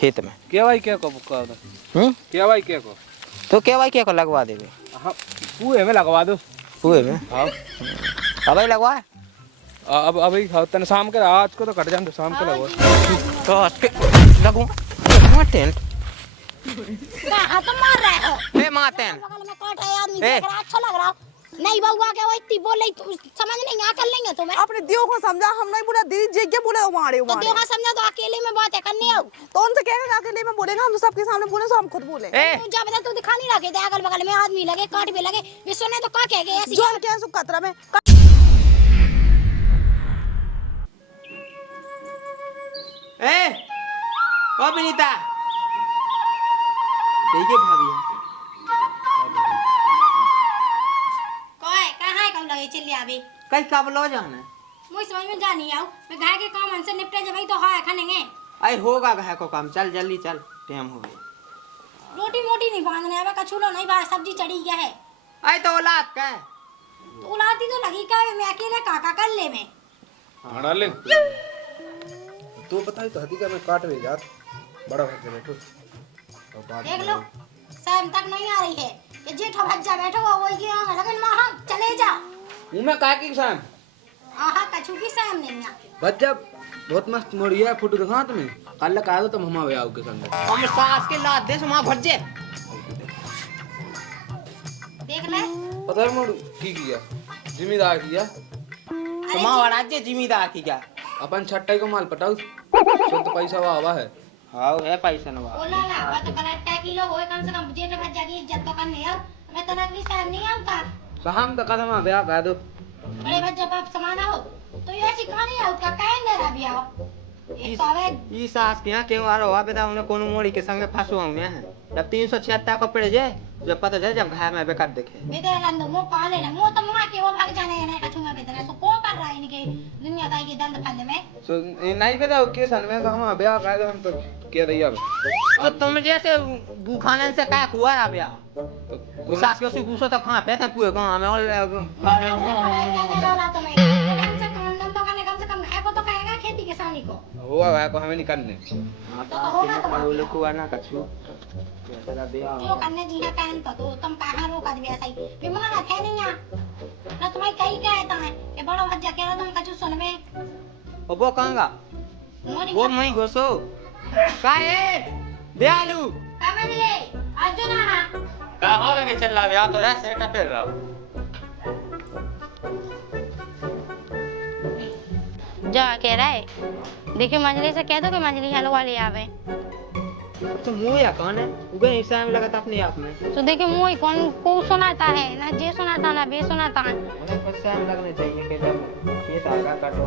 खेत में। केवाई क्या को बुका केवाई क्या को तो केवाई क्या को लगवा देवे। हाँ कुएं में लगवा दो। कुएं में? हाँ अब ही लगवा है। अब अभी तने शाम के आज को तो कट जाए तो शाम के लगवा तो आज के लगूंगा टेंट। कहाँ तो मार रहे हो? ए माते हैं। बगल में काट है आदमी देख रहा अच्छा लग रहा। नहीं बउआ के वो इतनी बोले समझ नहीं आ कर लेंगे तुम्हें। अपने दियो को समझा हम नहीं बोला दीदी जे क्या बोले मारे तो दियो का समझा तो अकेले में बात है करने आओ। तो उनसे कहेगा अकेले में बोलेगा हम तो सबके सामने बोले तो हम खुद बोले तू जब तक तू दिखा नहीं रखे थे अगल बगल में आदमी लगे काट भी लगे विश्व ने तो का कह गए ऐसी जो क्या सु खतरा में ए ओ विनीता देखिए भाभी कोई कहां है कौन लगे चल अभी कई कब लो जाना मुझे समझ में जा नहीं आओ मैं गाय के काम हमसे निपटे जब तो हां खानेंगे आई होगा घाय को काम चल जल्दी चल टाइम हो गया। रोटी मोटी नहीं बांधने है कछुलो नहीं भाई सब्जी चढ़ी गया है आई तो औलाद का है। तो उलाती तो लगी का मैं अकेले काका कर ले मैं हाँ डाल ले तो पता है तो हदी का मैं काट ले यार बड़ा भर के बैठो देख लो शाम तक नहीं आ रही है ये जेठा भज्जा बैठो वो वही के लगन में हम चले जा मुंह में काकी के शाम आहा कछु की शाम नहीं आ बच्चा बहुत मस्त मोड़ी है फोटो दिखा तुम्हें कल लग आए तो हम हमारे आओ के संग हम सास के लाद दे सुमा भज्जे देख ले पता है मोड़ की किया जिम्मेदार किया सुमा वाराजे जिम्मेदार की क्या अपन छट्टाई को माल पटाऊ शुद्ध पैसा वाह है। हाँ है पैसा नवा बोला ना वो तो कल किलो होए कम से कम जेठा भज्जा की इज्जत तो करने यार मैं तो नकली शाम नहीं आता शाम तक कदम आ ब्याह कह दो बड़े भज्जा पर समाना हो तो ये ऐसी कहानी है उसका कहेंगे ना भी आओ ये सारे ई सास के यहाँ क्यों आ रहा बेटा उन्हें कोनो मोड़ी के संगे फंसवा हुए हैं जब 376 को पड़ जाए जब पता चले जब घाय में बेकार देखे बेटे लंदो मो पाले ना मो तो मुआ के वो भाग जाने है ना कछुआ बेटे सो को कर रहा है इनके दुनियादारी के दंड फंदे में सो नहीं बेटा के सन में हम ब्याह कह दो हम तो क्या रही अब और तुम जैसे भूखाने से क्या हुआ ना भैया तो सास के से पूछो तो कहां पे थे पूरे गांव में और कम से कम है को तो कहेगा खेती किसानी को हुआ है को हमें निकालने बोले कुआ ना कछु जो करने जी है कहन तो तुम कहां रोका दिया सही विमला ना थे नहीं ना तुम्हारी कहीं क्या है ताए ये बड़ा भज्जा कह रहा तुम कछु सुन में ओ वो कहांगा वो नहीं घुसो काहे दयालु समझ ले अर्जुन हां का हो गए चल रहा भैया तो ऐसे का फिर रहा जा कह रहा है देखिए मंजली से कह दो कि मंजली हलवा ले आवे तो मुंह या कौन है उगे हिस्सा में लगा था अपने आप में तो देखिए मुंह कौन को सुनाता है ना जे सुनाता ना बे सुनाता है उन्हें पैसा लगने चाहिए कि जब खेत आगा काटो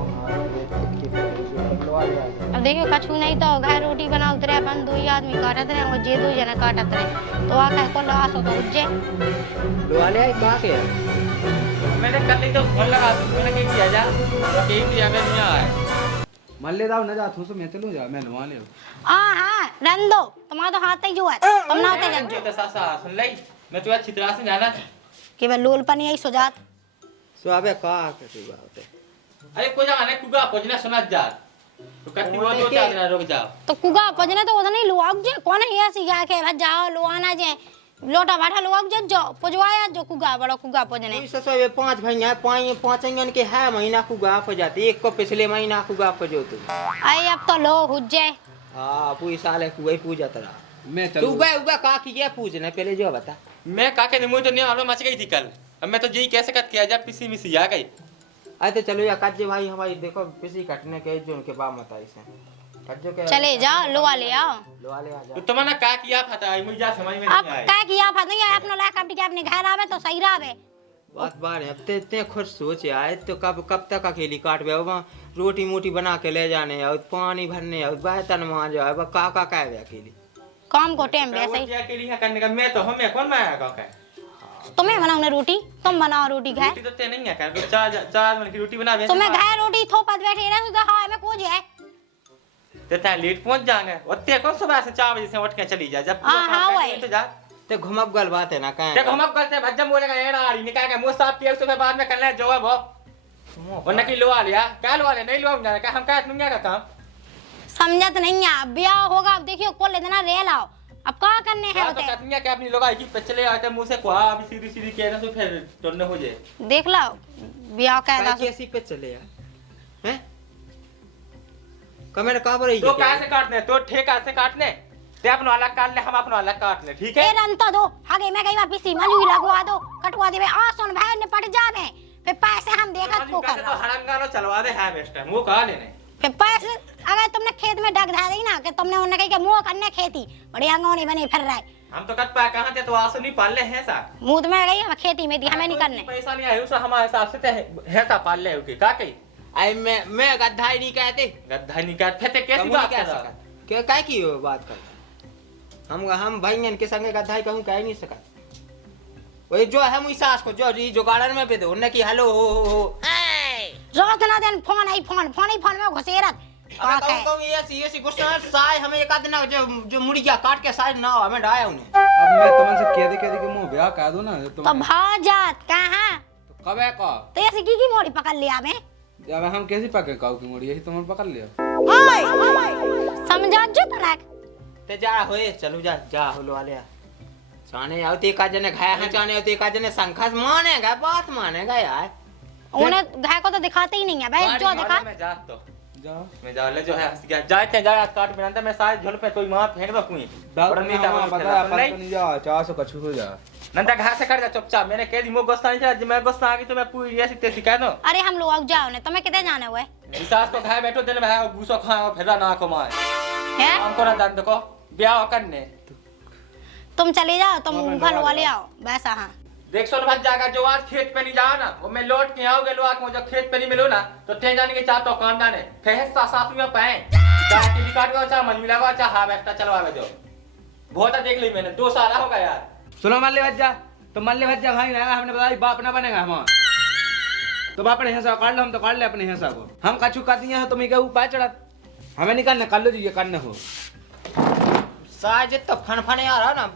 अब देखियो कछु नहीं तो घर रोटी बनाओ उतरे अपन दो ही आदमी काटत रहे और जे दो जना काटत रहे तो आका को लवास हो तो उज्जे लोवाले आई का के मैंने कल ही तो फोन लगा मैंने क्या किया जा कहीं भी अगर नहीं आया मल्ले दाव न जा थू से मैं चलो जा मैं नवा ले हां रन दो तुम्हारा तो हाथ ही जो है तुम ना होते जब तो सासा सुन ले मैं तो छितरा से जाना केवल लोल पनी आई सुजात सो अबे का के बात है अरे को जा ने कुगा पजना सुना जा तो कत्ती वो दो चादर रुक जाओ तो कुगा पजने तो उधर नहीं लुआग जे कौन है ऐसी गा के भाई जाओ लुआना जे लोटा बाठा लुआग जे जो पुजवाया जो कुगा बड़ा कुगा पजने इस सब पांच भैया पांच अंगन के है महीना कुगा प जाते एक को पिछले महीना कुगा प जो तू आई अब तो लो हुज्जे हां पूरी साल कुआ पूजा तरा मैं तू चलू उगा का की क्या पूछना पहले जो बता मैं काके ने मुंह तो नहीं आलो मच गई थी कल अब मैं तो जी कैसे कट किया जा पिसी मिसी आ गई आए तो चलो या काजे भाई हमारी देखो पिसी कटने के जो उनके बाप मत आई से कज्जो के चले जाओ लोआ ले आओ लोआ ले आ जा तो तुम्हारा का किया पता है मुझे समझ में अब नहीं आया का किया फत नहीं है अपनो लायक अपनी के अपने घर आवे तो सही रावे बात बार है अब ते खुद सोच आए तो कब तक अकेली काटबे वहां रोटी मोटी बना के ले जाने और पानी भरने और बर्तन मांजे अब का कहबे अकेली काम को टाइम वैसे ही क्या के लिए करने का मैं तो हमें कौन माया का तुम्हें बनाओ ना रोटी तुम बनाओ रोटी घर रोटी तो ते नहीं है कर चार मन की रोटी बना दे तुम्हें घर रोटी थोपत बैठे ना तो हां में को जे ते ता लेट पहुंच जाएंगे ओते कौन सुबह से 4 बजे से उठ के चली जा जब तो जा ते घुमब गल बात है ना कहे ते घुमब गल से भज्जम बोलेगा एड़ा आड़ी निकाल के मुंह साफ किया उसके बाद में करना है जवाब हो और नकी लवा लिया क्या लवा ले नहीं लवा जाने का हम क्या दुनिया का काम समझत नहीं है। ब्याह होगा अब देखियो कोल इतना रेल आओ अब क्या करने हैं तो कहती है कि अपनी लोग की चले आते मुंह से कुआ अभी सीधी सीधी कहना तो फिर टोने हो जाए। देख लो ब्याह कहता कैसी पे चले यार हैं कमेंट का पर तो कैसे काटने तो ठेका से काटने ते अपना अलग काट ले हम अपना अलग काट ले ठीक है। ए रन तो दो आगे मैं कहीं पीसी मलुई लगवा दो कटवा देवे आ सुन भाई ने पट जावे फिर पैसे हम देखत को कर तो हड़ंगा चलवा दे है बेस्ट टाइम वो कहा लेने फिर पैसे अगर तुमने खेत में डग धा दी ना कि तुमने उन्हें कही कि मुंह करने खेती बढ़िया अंगोनी बनी फिर रहे हम तो कट पा कहां थे तो आंसू नहीं पाल ले हैं सा मुंह में गई हम खेती में दी हमें नहीं करने पैसा नहीं आया उस हमारे हिसाब से है सा पाल ले ओके का कही आई मैं गद्दा ही नहीं कहते गद्दा नहीं कहते थे कैसी बात कर रहा क्या काय की बात कर हम भाईयन के संगे गद्दा ही कहूं कह नहीं सका वही जो है मुई सास को जो जो गार्डन में पे दे उन्ने की हेलो हो रोज ना दिन फोन ही फोन में घुसेरत कहूं ऐसी गुस्सा साय हमें एक आध ना जो मुर्गिया काट के साय ना हमें डाया उन्हें अब मैं तुमन से कह दे कि मुंह ब्याह कह दो ना तो भाग जात कहां तो कब है का तो ऐसी की मोड़ी पकड़ लिया मैं जब हम कैसे पकड़ काऊ की मोड़ी यही तुमन पकड़ लिया समझा जो तक ते जा होए चलो जा होलो वाले चाने आवते का जने घाया है चाने आवते का जने संखस मानेगा बात मानेगा यार उन्हें घाय को तो दिखाते ही नहीं है भाई जो दिखा मैं जा तो मैं जा ले जो है क्या जाते जा काट में अंदर मैं सारे झोल पे कोई मां फेंक दो कोई बड़ा नहीं पता अपन तो नहीं जा 400 कछु हो जा नंदा घास से कर जा चुपचाप मैंने कह दी मो गोस्ता नहीं चला मैं गोस्ता आ गई तो मैं पूरी ऐसी तेसी कह दो अरे हम लोग जाओ ने तुम्हें कितने जाने हुए सास को खाए बैठो दिन भाई घूसो खाओ फिर ना को मार है हमको ना दंड को ब्याह करने तुम चले जाओ तुम घर वाले आओ वैसा हां देख सोन भाग जाएगा जो आज खेत पे नहीं जाओ ना वो मैं लौट के आओगे लोग मुझे खेत पे नहीं मिलो ना तो टे जाने के चाहता हूं कांडा ने फिर हिस्सा साथ में पाए चाहे की काट को चाहे मंजू लगा चाहे हां बैठा चलवावे दो बहुत देख ली मैंने 2 साल हो गया यार सुनो मल्ले भज्जा तो मल्ले भज्जा भाई ना हमने बताया बाप ना बनेगा हम तो बाप ने हिस्सा काट लो हम तो काट ले अपने हिस्सा को हम कछु कर दिए हैं तुम के ऊपर चढ़ा हमें नहीं करना कर लो जी ये करने हो साज तो फन यार है ना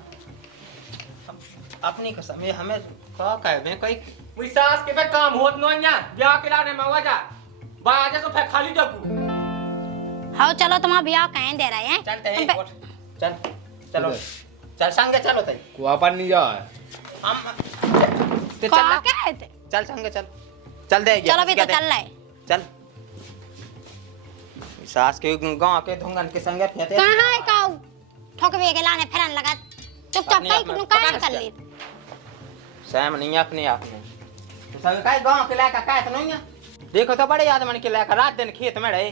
अपनी कसम ये हमें का कहे मैं कोई मुई सास के पे काम होत नोन्या ब्याह के लाने में वजा बाजे तो फिर खाली जब हां चलो तुम्हारा ब्याह कहीं दे रहे हैं चलते हैं चल चलो चल संगे चलो तई को अपन नहीं जा हम ते चल कहते चल संगे चल दे चलो अभी तो चल रहा है चल सास के गांव के धुंगन के संगे फेते कहां है काऊ ठोकवे के लाने फिरन लगा चुपचाप कहीं कुनु काम कर ले सैम नहीं अपने आप में तो सब काई गांव के लायक का तो नहीं है देखो तो बड़े आदमी के लायक रात दिन खेत में रहे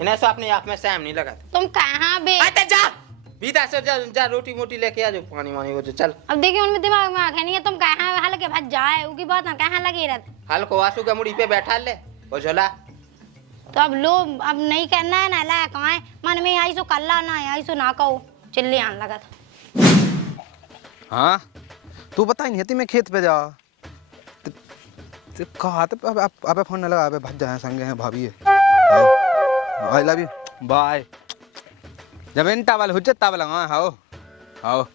इन्हें से अपने आप में सैम नहीं लगा तुम कहां बे आते जा बीता से जा रोटी मोटी लेके आ जो पानी वानी हो जो चल अब देखिए उनमें दिमाग में आके नहीं है तुम कहां हल के भज जाए उकी बात ना कहां लगी रहत हल को आंसू के मुड़ी पे बैठा ले वो झोला तो अब लो अब नहीं करना है ना ला कहां मन में आई सो कल्ला ना आई सो ना कहो चिल्ले आने लगा था हां तू बता नहीं हती मैं खेत पे जा ते कहा तो अबे फोन न लगा अबे भज जाए संगे हैं भाभी आई लव यू बाय जब इन टावल हो जता वाला हां आओ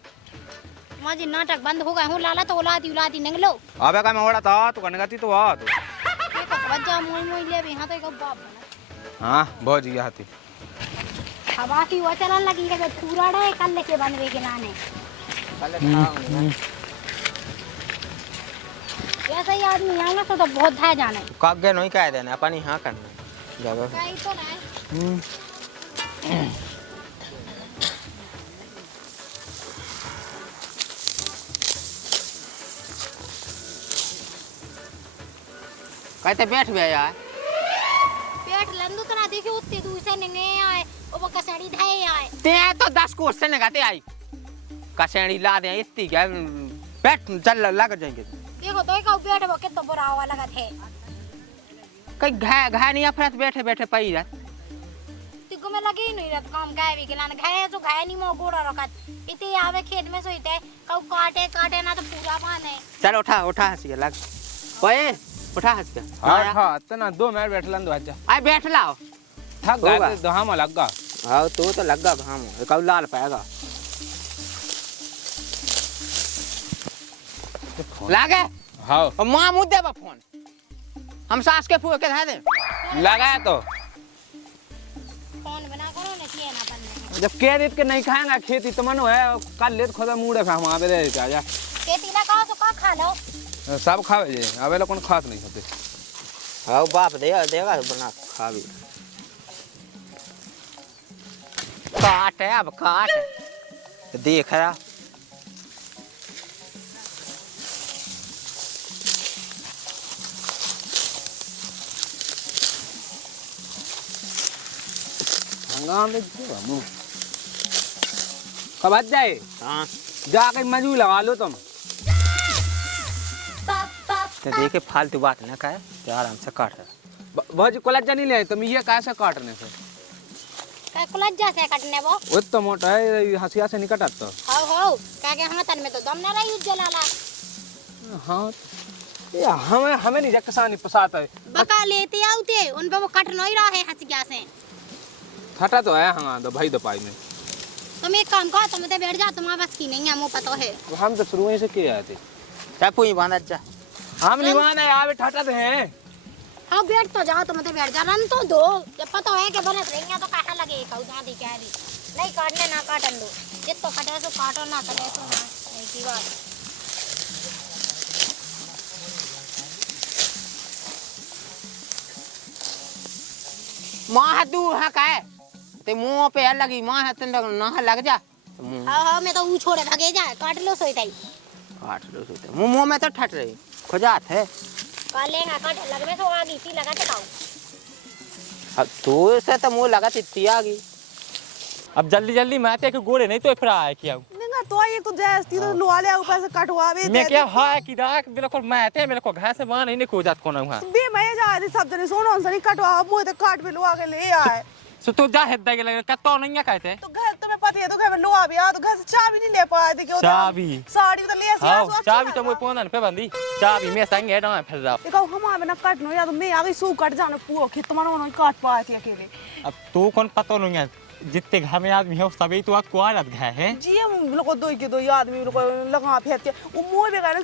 माजी नाटक बंद हो गए हूं लाला तो उलादी निकलो अबे का मैं ओड़ा था तू कनगती तो आ तू ये को बच्चा मोई ले भी हां तो एक बाप बना हां बहुत जी हाथी हवा की वो चलन लगी है पूरा डे कल के बनवे के लाने ऐसा ही आदमी आएगा तो बहुत था जाने कागे नहीं कह देना अपन यहां करना जाओ कहीं तो नहीं कहते बैठ गया यार पेट लंदू तो ना देखियो उतने दूर से नहीं आए वो कसड़ी धाए आए ते तो 10 कोस से लगाते आई कसेड़ी ला दे इतनी क्या बैठ चल लग जाएंगे देखो तो एक बैठ वो कितना बुरा हुआ लगा थे कई घा नहीं अफरत बैठे पई रह तिको में लगे ही नहीं रत काम गाय भी गिलान घाय तो घाय नहीं मो गोड़ा रखत इते आवे खेत में सोईते कौ काटे ना तो पूरा पाने चल उठा हंस के लग ओए उठा हंस के हां तना 2 मिनट बैठ लन दो अच्छा आई बैठ लाओ थक गए तो हम लगा हां तो लगा घाम कौ लाल पाएगा लागे हां मां मुद्दे बा फोन हम सास के फूके के दे लगाया तो फोन बना करो ने जब कह देत के नहीं खाएंगा खेती तो मनो है कल लेत खोदा मूड है हम आवे रे जा खेती ना कहो तो का खा लो सब खावे जे आवे लोग खात नहीं होते हाँ बाप देगा बना खा भी काट है अब काट देख रहा हंगाम देख जो कब आ जाए हाँ जाके मजू लगा लो तुम तो देखे फालतू बात ना कहे आराम से काट रहा भौजी कोलज्जा नहीं ले तुम ये कैसे काटने से का कुलज्जा से कटने वो वो तो मोटा है हंसिया से नहीं कटा तो हो का के हाथन में तो दम ना रही जलाला हाँ ये हमें नहीं जा किसानी पसाता है बका लेते आउते उन पे वो कट नहीं रहा है हंसिया से फटा तो है हाँ दो भाई दो पाई में तुम एक काम करो तुम तो बैठ जा तुम्हारा बस की नहीं है मुंह पता है हम तो शुरू से किए आए थे चापू ही बांधा जा हम निवान है आवे ठाटा तो हैं हाँ बैठ तो जाओ तुम तो बैठ जा रन तो दो जब पता है कि बने रहेंगे तो काटा लगे कहू जहाँ दी क्या नहीं काटने ना काटन दो जित तो कटे सो काटो ना कटे सो ना नहीं की बात माँ तू हाँ का है ते मुंह पे लगी माँ हाथ ना लग जा हाँ मैं तो ऊ छोड़े भागे जा काट लो सोई ताई काट लो सोते मुंह में तो ठट रही खुजात है काट लेगा काट लग में तो आगी सी लगा चकाऊ अब तू से तो मुंह लगा तित्ती आ गई अब जल्दी जल्दी माते के गोड़े नहीं तो फिर आए क्या निंगा तो ये तो जैसे तो लुआ ले ऊपर से कटवावे मैं क्या है कि दाक मेरे को माते मेरे को घास से वहां नहीं को जात कोना वहां बे मैं जा रही सब जने सोनो सनी कटवा मुझे तो काट पे लुआ के ले आए सो तो जा हेदा के लगे कतो नहीं कहते तो घर तुम्हें पता है तो घर में लुआ भी आ तो घर से चाबी नहीं ले पाए थे क्यों चाबी साड़ी तो ले से हां चाबी तो मुझे पोंदन पे बंदी चाबी मैं संग है ना फिर जाओ देखो हमारे ना काटनो या तो मैं आ गई सू कट जाने पूरा खेत मानो ना काट पाए थे अकेले अब तू कौन पता नहीं है जितने घर में आदमी है सभी तो आपको आदत है जी हम लोग दो के दो आदमी लोग लगा फेंक के वो मोह भी गाने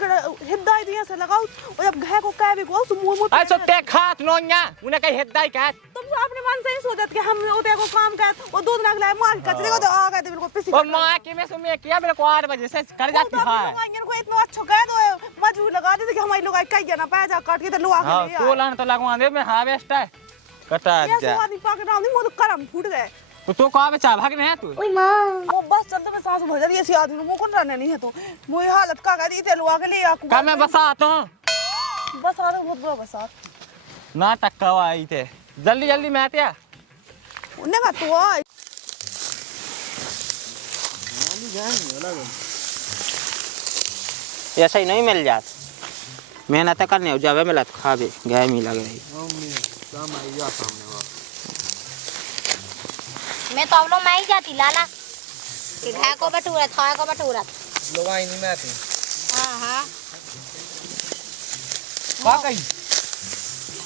हिदायत दिया से लगाओ और जब घर को कह भी को तो मोह ऐसो ते खात नोन्या उन्हें कहीं हिदाई का तुम अपने मन से ही सोचत कि हम उते को काम कर वो दूध रख लाए मार कचरे को तो आ गए थे बिल्कुल पिसी और मां के में सुमे किया मेरे को 8 बजे से कर जाती है को इतना अच्छा कह दो मजबूर लगा दे कि हमारे लोग कहीं ना पाया जा काट के तो लुआ हां के तो लान तो लगवा दे मैं हार्वेस्ट है कटा ये जा स्वाद पाक ना नहीं मोर करम फूट गए तो कहां पे चा भागने है तू ओए मां वो बस चलते में सांस भर जा रही है ऐसी आदमी को कौन रहने नहीं है तो मोई हालत का दी थे लुआ के ले आ का मैं बसाता हूं बस आ रहा बहुत बड़ा बस आ नाटक करवाई थे जल्दी जल्दी मैं आते उन्हें का तो आ ऐसा ही नहीं मिल जात मेहनत करने जावे मिला तो खा भी गाय में लग रही मैं तो अवलो मैं ही जाती लाला कि घाय को बटूरा थाय को बटूरा लोग आई नहीं मैं आती हां हां का कहीं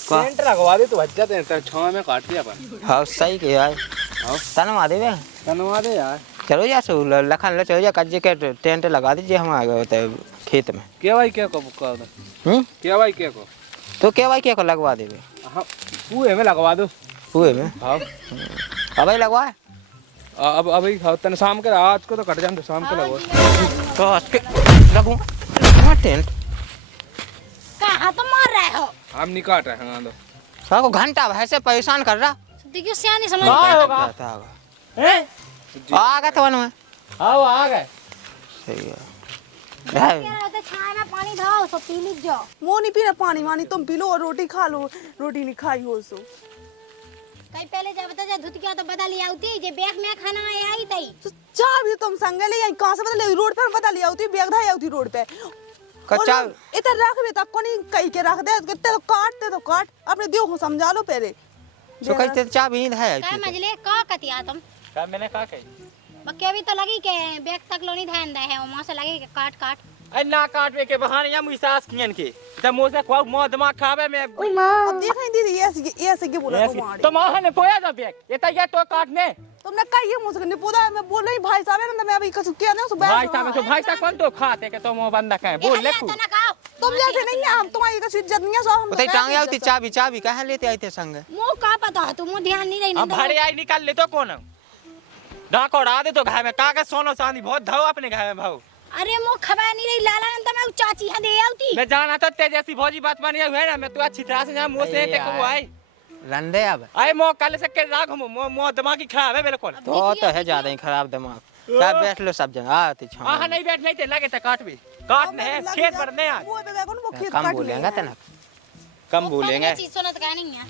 टेंट लगवा दे तो बच जाते हैं छांव में काट दिया पर हाँ सही किया है हाँ तनवा दे बनवा दे यार चलो या सो लखन लो चलो जा कज्जे के टेंट लगा दीजिए हम आ गए होते खेत में क्या भाई क्या को बुका उधर क्या भाई क्या को तो क्या भाई क्या को लगवा देवे हां कुएं में लगवा दो कुएं में हां अब ही लगवा अब अभी तने शाम के आज को तो कट जाए तो शाम को लगवा तो आज के लगू हाँ टेंट कहां तो मार रहे हो हम नहीं काट रहे हैं साको घंटा भैसे परेशान कर रहा देखियो सियानी समझ आ गए तो में आओ आ गए सही है तो छाया में पानी धाओ सो पी लीजिए वो नहीं पीना पानी वानी तुम पी लो और रोटी खा लो रोटी नहीं खाई हो सो कई पहले जब बता जा धुत क्या तो बता लिया होती जे बैग में खाना आया आई तई तो चार भी तुम संग ले आई कहां से बता ले रोड पर बता लिया होती बैग धाई होती रोड पे कच्चा इधर रख भी तक कोनी कहीं के रख दे कितने तो काट अपने दियो को समझा लो पहले सो कहते चा भी नहीं है का मजले का कतिया तुम का मैंने कहा कही बक्के अभी तो लगी के बैग तक लो नहीं ध्यान दे है वहां से लगी के काट काट ए ना काटवे के बहाने या मुई सास कियन के त मोसे को मो दिमाग खावे में ओए मां अब देखा दीदी ऐसे के बोला तुम्हारे तो मां ने पोया जा बैग ये त ये तो काटने तुमने कही मुझसे नहीं पूरा मैं बोल रही भाई साहब है ना मैं अभी कुछ किया नहीं उस भाई साहब कौन तो खाते के तो मो बंदा का बोल ले तू तो ना खाओ तुम जैसे नहीं है हम तुम्हारी कुछ इज्जत नहीं है सो हम बताई टांगे आती चाबी कहां लेते आते संग मुंह का पता है तुम ध्यान नहीं रही अब भाड़े आई निकाल ले तो कौन डाको उड़ा दे तो घर में का के सोनो चांदी बहुत धो अपने घर में भाऊ। अरे मो खबर नहीं रही लाला ने तो मैं चाची हां दे आउती। मैं जाना तो ते जैसी भौजी बात मानी है ना मैं तू अच्छी तरह से जा मुंह से ते को आई रंडे अब आए मो कल से के राख मो दिमाग ही खराब है बिल्कुल। तो है ज्यादा ही खराब दिमाग। सब बैठ लो सब जन आती छाव। हां नहीं बैठ नहीं ते लगे ते काट भी काटने है खेत पर नहीं आज मुंह पे गए वो खेत कम काट बोलेंगे लेंगे। तना कम बोलेंगे चीज सुनत का नहीं है।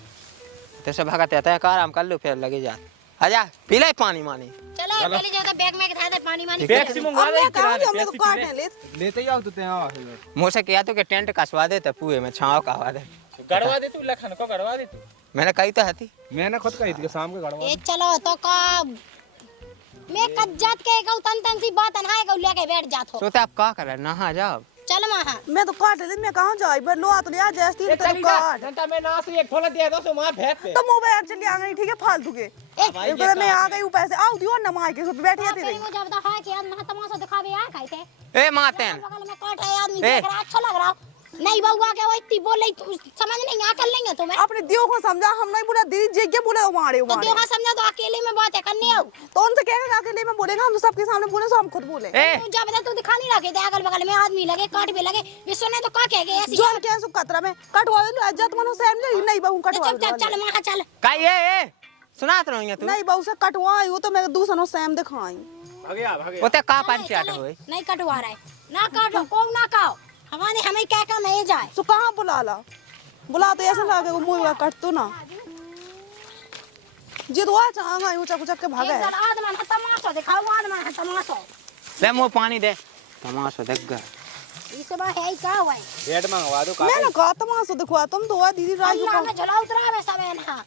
तो सब भगत आता है आराम कर लो फिर लगे जा आजा पी ले पानी मानी। चलो पहले जाता बैग में था पानी मानी। बैग से मंगवा अब दे मैं कहूं किराने हमने तो काटने ले लेते ही आओ तो ते आओ मुझसे किया तो कि टेंट कसवा दे तो पुए में छाव कहवा दे। गड़वा दे तू लखन को गड़वा दे तू। मैंने कही तो हती मैंने खुद कही थी कि शाम के गड़वा ए चलो तो का मैं कज्जात के कहू तन सी बात ना है कहू लेके बैठ जात हो। सोते आप का करे नहा जाओ। चल वहां मैं तो काट ले मैं कहां जाई पर लो तो ले जैसी तो काट जनता में ना से एक ठोला दे दो सो मां भेट पे तो मोबाइल चली आ गई ठीक है फालतू के एक बार मैं आ गई ऊपर पैसे आओ दियो ना मार के बैठी जाती रही। जब तक है कि आज महा तमाशा दिखावे आ खाई थे ए मातेन बगल में काट है आदमी देख रहा अच्छा लग रहा नहीं बउआ के वो इतनी बोले तू समझ नहीं आ कर लेंगे तुम्हें अपने दियो को समझा हम नहीं बोला दीदी जे के बोले मारे तो मारे देखा समझा तो अकेले में बात है करनी हो तो उनसे कहेगा अकेले में बोलेगा हम तो सबके सामने बोले सो हम खुद बोले ए तू जब तक तू दिखा नहीं रखे थे अगल बगल में आदमी लगे काट भी लगे विश्व ने तो का कह गए ऐसी जोन के सु खतरा में कटवा ले इज्जत मनो से नहीं बहू कटवा चल चल वहां चल काई ए सुनात रहोगे तू नहीं बहू से कटवाई वो तो मैं दूसरों सैम दिखाई भागे ओते का पंचायत होई नहीं कटवा रहा है ना काटो को ना काओ हमारे हमें क्या काम है जाए सो कहां बुला तो ऐसा लगे वो मुंह कट तो ना जे तो आ गई ऊंचा कुचक के भागा है आदमन तमाशा दिखाओ आदमन तमाशा ले मो पानी दे तमाशा देख गा इस बार है क्या हुआ रेट मंगवा दो मैं ना कहा तमाशा दिखवा तुम तो दीदी राजू अल्लाह का में जला उतरावे सब ना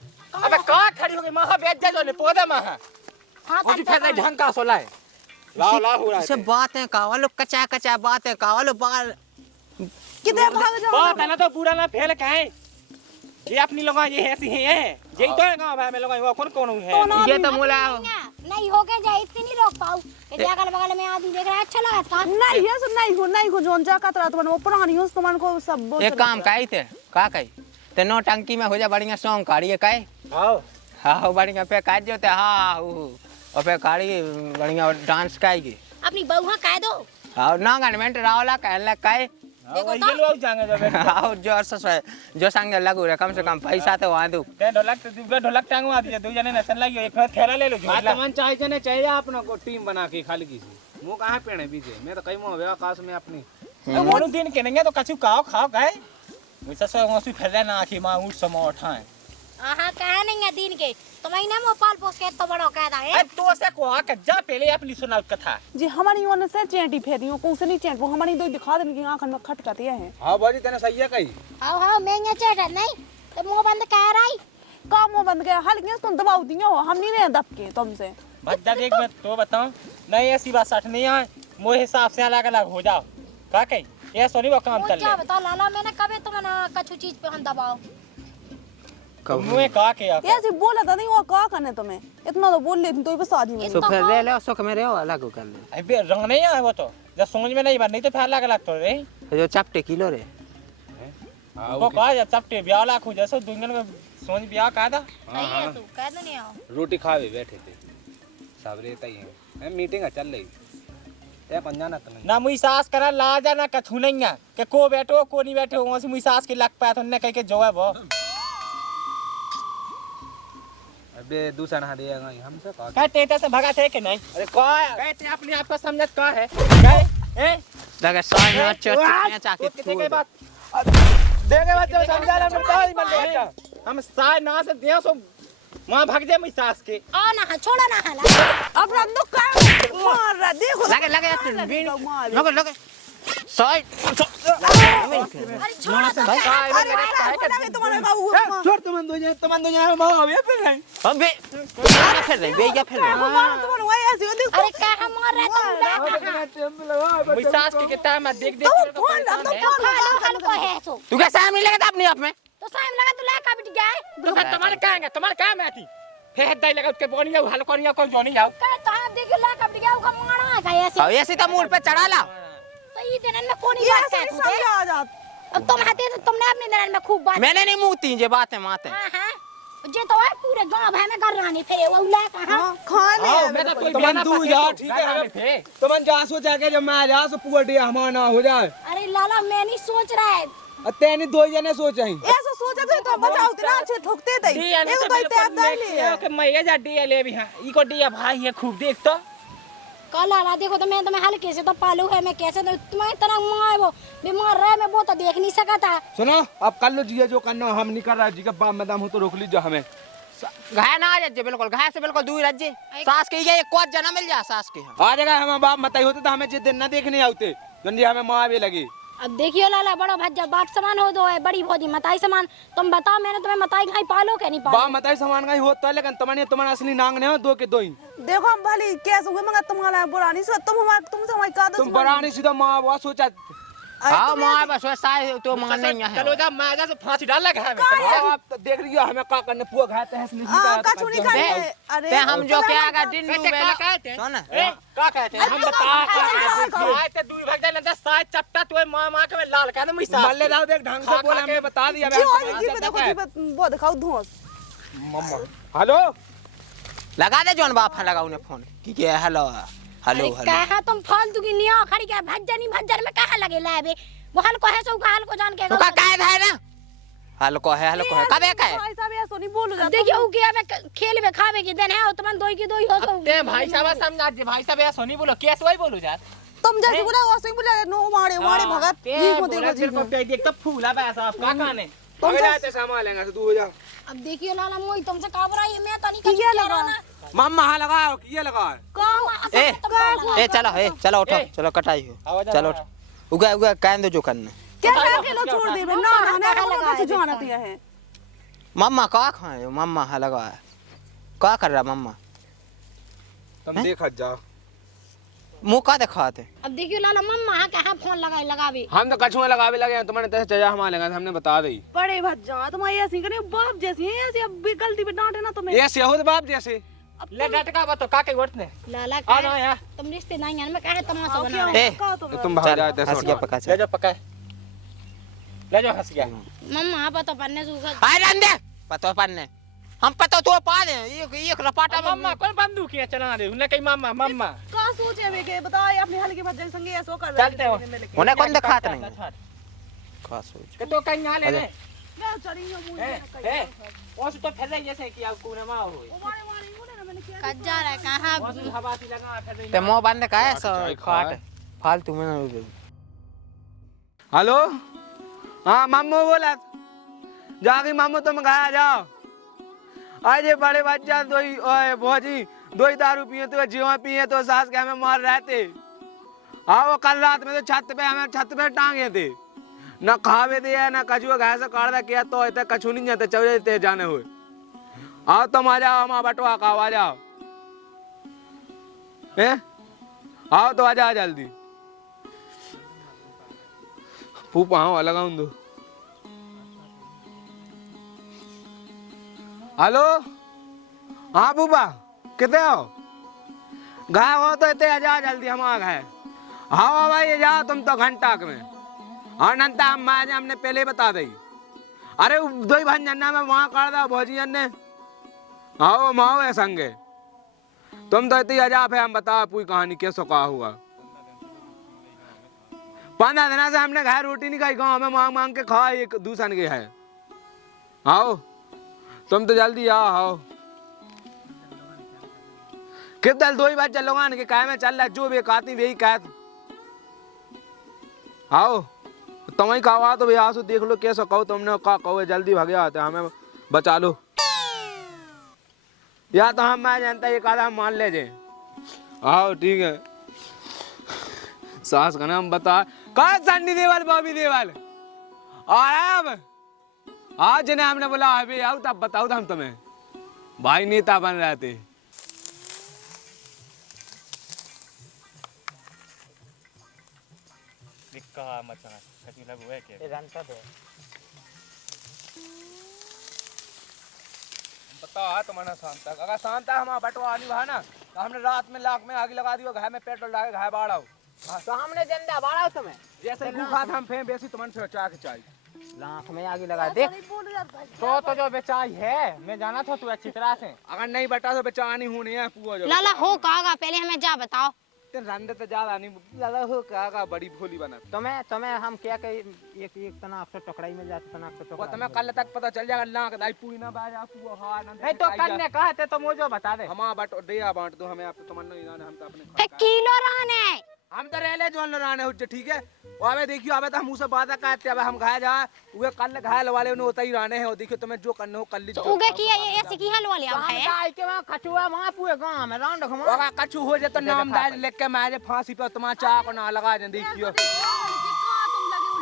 अबे का खड़ी हो गई मां बेच जा जो ने पौधा मां हां वो फिर ढंग का सोला है लाओ हो रहा से बातें का वालो कचा कचा बातें का वालो बाल कितने भाग जाओ बात है ना तो पूरा ना फैल का है ये अपनी लोग ये ऐसी है यही तो है गांव में लोग वो कौन है ये तो मोला नहीं हो के जाए इतनी नहीं रोक पाऊ कि अगल बगल में आदमी देख रहा है अच्छा लगा था नहीं है सो नहीं हो जोन जा कतरा तो वो पुरानी हो तो मन को सब एक काम काई थे का कही ते नो टंकी में हो जा बढ़िया सॉन्ग काढ़िए काई आओ हां बढ़िया पे काट जो ते हां और पे काढ़ी बढ़िया डांस काई अपनी बहू कह दो हां ना गवर्नमेंट रावला कहला काई देखो ये लोग जाएंगे जब हां जो संग लगू रे कम से कम पैसा तो वहां दू ढोलक टांगवा दिए दो जने नसन लगी एक थैला ले लो बात मन चाहिए ने चाहिए अपना को टीम बना के खाली की से मुंह कहां पेणे बीजे मैं तो कई मो आकाश में अपनी मोनु दिन के नहीं तो कछु खाओ खाओ गए मुझसे सो मोसु फैला ना आखी मां उठ समो उठाए हां कह नहीं है दिन के तो महीने में पाल पोस के तो बड़ा कहता है तो से को आ जा पहले अपनी सुनाओ कथा जी हमारी ओन से चेंटी फेरियो को से नहीं चेंट वो हमारी दो दिखा देने की आंखन में खटकाती है हां बाजी तने सही है कही हां मैं ये चेट नहीं तो मुंह बंद कह रही काम वो बंद गया हल तुम दबाव दियो हम नहीं रहे दब के तुमसे भज्जा देख मैं तो बताऊं नहीं ऐसी बात सच नहीं है मोए हिसाब से अलग अलग हो जाओ का कही ये सोनी वो काम चल क्या ले बता लाला मैंने कभी तुम ना कछु चीज पे हम दबाओ मुए का के आ ऐसे बोला था नहीं वो का करने तुम्हें इतना तो बोल लेती तो ये शादी में सो फिर ले लो सुख में रहो अलग कर ले अबे रंग नहीं है वो तो जब समझ में नहीं बन नहीं तो फिर अलग अलग तो रे जो चपटे किलो रे वो कहा जब चपटे ब्याह लाखू जैसे दुनिया में समझ ब्याह कहा था सही है तू कह दो नहीं आओ रोटी खावे बैठे थे सब रहता ही है मीटिंग चल रही ए पंजाना तने ना मुई सास करा ला जा ना कछु नहीं है के को बैठो को नहीं बैठो वहां से मुई सास के लग पाया तो ने कह के जो है वो अबे दूसरा ना देगा हमसे का कहते थे से भगा थे कि नहीं अरे का कहते अपने आप को समझत का है कहे ए लगे साई में चोट चाके कितने बात देगे बात जब समझा ना मिलता ही मन ले हम साय ना से दे सो मां भाग जाए मुई सास के आ ना छोड़ा ना हला अब रंदो का मार रहा देखो लगे लगे साई अरे छोड़ा तो अरे तुम्हारे का हुआ छोड़ तुम दो जने मां अबे फिर नहीं अबे क्या फिर रही बे क्या फिर रही तुम्हारे वही ऐसे देखो अरे कहां मार रहा तुम मुई सास के कितना मैं देख देख तो फोन रख दो हल को है सो तू क्या सामने लगे था अपने आप में तो टाइम लगा तो ला का बिट गया तो फिर तुम्हारे कहेंगे तुम्हारे काम है थी फिर दाई लगा उसके बोनी जाओ हल कोनिया को जोनी जाओ कह तो आप देख ला का बिट गया का मारा है का ऐसे अब ऐसे तो मूड पे चढ़ा ला तो ये दिन में कोनी बात ऐसे है समझ आ जात अब तुम आते तो तुमने अपने दिन में खूब बात मैंने नहीं मुंहती जे बातें माते हां हां जे तो है पूरे गांव भर में कर रानी फिर वो उला कहां हाँ खाने आओ मैं तो कोई बयाना तू जा ठीक है थे तुम जा सोचा के जब मैं जा सो पूरा डे हमारा ना हो जाए। अरे लाला मैं नहीं सोच रहा है तेने दो जने सोचा ही ऐसा सोचा तो बचाओ ना अच्छे ठोकते थे ये तो ते आप डाल लिए के मैं जा डी ले भी हां ई को डी भाई है खूब देख तो कल लाला देखो तो मैं तुम्हें हल्के से तो पालू है मैं कैसे तो तुम्हें इतना मार वो बीमार रहा मैं वो तो देख नहीं सका था। सुनो अब कर लो जी जो करना हम नहीं कर रहा जी का बाप मैदान हो तो रोक लीजिए हमें घाय ना आ जाए बिल्कुल घाय से बिल्कुल दूर रह सास के ये कोच जना मिल जा सास के आ जाएगा हम बाप मताई होते तो हमें जिस दिन न देखने आते जल्दी हमें माँ भी लगी। अब देखियो लाला बड़ा भज्जा बाप समान हो दो है बड़ी भौजी मताई समान तुम बताओ मैंने तुम्हें मताई खाई पालो क्या नहीं पालो बाप मताई समान का ही होता है लेकिन तुम्हारे असली नांग ने हो दो के दो ही देखो हम भली कैसे हुए मगर तुम्हारा बुरा नहीं सो तुम हमारे तुमसे हमारी का तुम बरानी सीधा माँ वो सोचा हां मां बस सास तो मान नहीं है चलो जा मैं जा से फांसी डाल लगा है आप तो देख रही हो हमें का करने पुआ खाते हैं नहीं कछु नहीं खाए अरे ते हम जो क्या का दिन में सुन का कहते हैं हम बता आए ते दूर भाग जाने 10 साल चपटा तो मां के में लाल कहने मुझसे मल्ले राव देख ढंग से बोल हमने बता दिया जी पे देखो जी पे वो दिखाओ धोस मम्मा हेलो लगा दे जोन बाप लगा उन्हें फोन की हेलो हेलो हेलो कहा तुम फालतू की निया खड़ी क्या भज्जन में कहा लगे लाबे वो हल्को है सो हल्को जान के तो का कायद है ना हल्को है कबे का है भाई साहब ऐसा नहीं बोलो जा देखियो उ के अब खेल में खावे के दिन है ओ तुम दोई की दोई हो तो ते भाई साहब समझा दे भाई साहब ऐसा नहीं बोलो कैसे वही बोलो यार तुम जैसे बोला वैसे ही बोला नो मारे भगत जी को देखो जी को देख तो फूला पैसा आप का कहने तुम जाते सामान लेंगे तो तू हो जा अब देखियो लाला मोई तुमसे काबराई मैं तो नहीं किया कर लगा? ना मम्मा हां लगाओ किया लगाओ ए चलो उठो चलो कटाई हो चलो उगा कान दो जो करना क्या अकेला छोड़ दे ना ना ना कुछ जाना दिया है मम्मा का खाए मम्मा हा लगा का कर रहा मम्मा तुम देखा जा मुंह का दिखाते अब देखियो लाला मम्मा कहां फोन लगावे हम तो कछुए लगावे लगे तुम्हारे तैसे चजा हम लेंगे हमने बता दी बड़े भज्जा तुम्हारी ऐसी करे बाप जैसी है ऐसी अब भी गलती पे डांटे ना तुम्हें ये सेहो बाप जैसे ले डटका बतो का के उठने लाला आ ना यार तुम रिश्ते नहीं है मैं कहे तमाशा बना ए तुम भाग जाओ हंस तैसे गया पका ले जाओ पका ले जाओ हंस गया मम्मा पता पन्ने सूखा आ रंदे पतो पन्ने हम पतो तो पा दे एक लपाटा में मम्मा कौन बंदूक है चला दे उन्हें कही मम्मा का सोचे वे के बताओ ये अपने हल्के भज्जे संगे ऐसा कर चलते हो। उन्हें कौन दिखात नहीं का सोच के तो कहीं ना ले ले क्या चढ़ी हो मुंह ए वो तो फैले जैसे कि आप कोने मां हो कज्जा रहा कहां वो हवा सी लगा फैले ते मुंह बंद का है सो खाट फालतू में ना हेलो हाँ मामू बोला जाके मामू तुम घर जाओ आज ये बड़े बच्चा दो ही ओए भौजी दो ही दारू पिए तो जीवा पिए तो सास के हमें मार रहे थे हाँ वो कल रात में तो छत पे टांगे थे न खावे दिया न कछुआ घास से काट किया तो इतने कछू नहीं जाते चल जाते जाने हुए आओ तुम आ जाओ हम बटवा का आ जाओ आओ तो आ जाओ जल्दी फूफा हाँ लगाऊं दो हेलो हाँ फूफा कितने हो गाय हो तो इतने आ जाओ जल्दी हम आ गए हाँ भाई जाओ तुम तो घंटा में और नंता हम माँ हमने पहले बता दी अरे दो ही भंजना में वहाँ कर दो भौजी ने आओ माओ है संगे तुम तो इतनी अजाब है हम बताओ पूरी कहानी कैसे कहा हुआ 15 दिन से हमने घर रोटी नहीं खाई गाँव में मांग मांग के खाओ एक दूसरे के है आओ तुम तो जल्दी आओ कितने दो ही बार चलोगा के काय में चल रहा है जो भी कहती वही कह आओ तुम्हें कहा तो भैया आसो देख लो कैसा कहो तुमने कहो जल्दी भाग आते हमें बचा लो या तो हम मैं जानता ये कहा मान ले जे आओ ठीक है सास का नाम बता कहा सन्नी देवाल बॉबी देवाल और अब आज जिन्हें हमने बोला अभी आओ तब बताओ हम तुम्हें भाई नेता बन रहे थे कहा मत सुना कहीं लगो है के जानता दो बताओ तुम्हारा शांता अगर शांता हमारा बटवा नहीं हुआ ना तो हमने रात में लाख में आग लगा दियो घर में पेट्रोल डाल के घर बाढ़ाओ तो हमने जिंदा बाड़ा तुम्हें जैसे भूखा था हम फें बेसी तुमन से चाह के चाहिए लाख में आगे लगा देख। तो जो बेचाई है मैं जाना था तू अच्छी तरह से। अगर नहीं बता तो बेचानी हूँ नहीं है पुआ जो लाला हो कहागा पहले हमें जा बताओ। रंदे तो ज्यादा नहीं लाला हो कहा बड़ी भोली बना। तुम्हें हम क्या कही एक तना आपसे टकराई में जाते तना आपसे वो तुम्हें कल तक पता चल जाएगा ना दाई पूरी ना बाजा पुआ हां ना नहीं तो करने कहा थे तो मुझे बता दे। हम बट दिया बांट दो हमें आप तमन्ना नहीं जाने हम तो अपने पे किलो रहने हम तो रहले जोन लराने हो ठीक है। और अबे देखियो अबे तो हम मुंह से बात कहते अब हम घाय जा उहे कल घायल वाले ने होता ही रहने है। देखियो तुम्हें जो करने हो कर लीजिए। तो उगे किया ये ऐसे की हल वाले आप है गाय के वहां खचुआ वहां पूरे गांव में राउंड घुमा। ओगा कछु हो जाए तो नाम दाज लेके मारे फांसी पे तुम्हारा चाक ना लगा दे। देखियो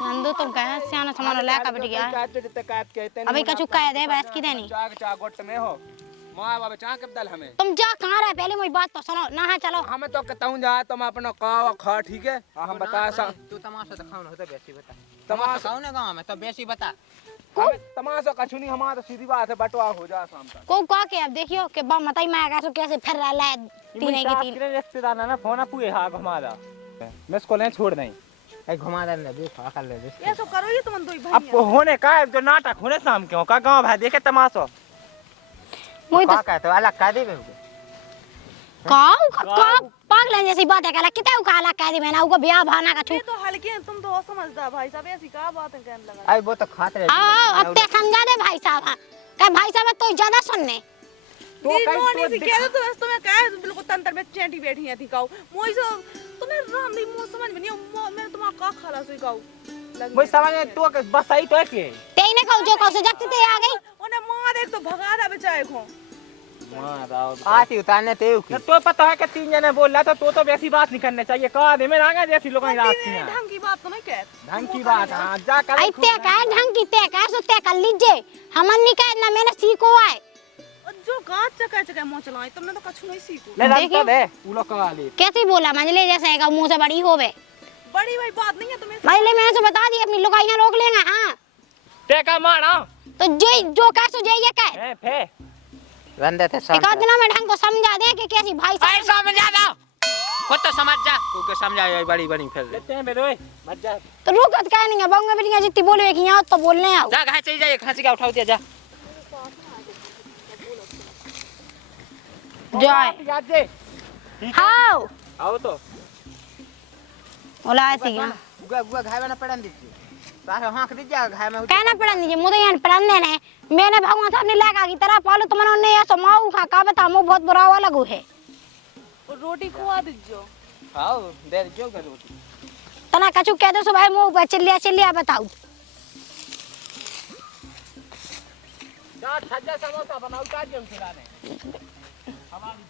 नंदू तुम कहे सियाना सामान लेकर बैठ गया कहते जितने कहते अभी कछु कह दे बस की देनी चाक चाक गोट में हो मां बाबा चाक के दल हमें। तुम जा कहां रहे पहले मेरी बात तो सुनो नहा चलो। हमें तो कहता हूं जा तुम अपना कावा खा ठीक है। हम बता सा तू तमाशा दिखाओ ना तो बेसी बता। तमाशा दिखाओ ना गांव में तो बेसी बता। तमाशा कछु नहीं हमारा तो सीधी बात है बटवा हो जा शाम तक। को का के अब देखियो के बा मताई मैं कैसे फिर रहा है तीन की तीन रिश्तेदार ना फोन पुए हाँ घुमा दा मैं इसको ले छोड़ नहीं। ए घुमा दे देखो कर ले ये सब करो ये तुम दोई अब भाई होने का जो नाटक होने शाम क्यों का गांव भाई देखे तमाशा मुई तो का कहते अलग का देबे का पागल जैसी बात है कहला किते का अलग कह दी मैंने उको ब्याह भाना का छू ये तो हल्के हैं तुम तो समझदार भाई साहब ऐसी का बात है कहने लगा। आई वो तो खाते रहे। आओ अब ते समझा दे भाई साहब का भाई साहब तो ज्यादा सुनने दीवानी सी कह दो तो बस तुम्हें कह बिल्कुल तंत्र में चैंटी बैठी है थी काऊ मोई सो तुम्हें राम नहीं मो समझ में नहीं मैं तुम्हारा का खाला सो काऊ मुझे समझ में तो बस सही तो है कि तेने कहू जो कहू से जब ते आ गई उन्हें मार एक तो भगा दा बेचारे को आती उतारने ते तो पता है कि तीन जने बोल रहा तो वैसी बात नहीं करनी चाहिए कहा दे मैं आगे जैसी लोगों की रात थी ढंग की बात तो नहीं कह ढंग की बात हां जा कर आई ते का ढंग की ते का सो ते कर लीजिए हमन नहीं कह ना मैंने सीखो है जो गांच चका चका मुंह चलाए तुमने तो कछु नहीं सीखो। ले रखता दे उलो का ले कैसे बोला मंजले जैसे का मुंह से बड़ी होवे बड़ी भाई बात नहीं है तुम्हें मंजले मैंने तो बता दी अपनी लुगाइयां रोक लेंगे हां ते का मारा तो जो कह सो जाइए कह ए फे रंदे थे एक आध दिन में ढंग को समझा दे कि कैसी भाई भाई साहब समझा दो खुद तो समझ जा। तू के समझाए बड़ी बड़ी फिर लेते हैं बेरोए मत जा तो रुकत कह नहीं है बांगा बेटियां जितनी बोलवे कि यहां तो बोलने आओ जा घाय चली जाए खांसी का उठाओ दिया जा। जाए याद दे हां आओ तो ओला ऐसी क्या गुआ गुआ घाय में ना पड़न दीजिए तारे हां के दीजिए घाय में कहना पड़ा नहीं मुझे यहाँ पढ़ने ने मैंने भगवान साहब ने लगा की तरह पालो तो मैंने ऐसा माऊ खा का बता मु बहुत बुरा वाला लगू है और रोटी खुआ दीजियो आओ दे जो कर रोटी तना कछु कह दो सो भाई मुंह पे चिल्लिया बताऊ जा छज्जा समोसा बनाओ का जम खिलाने हमारी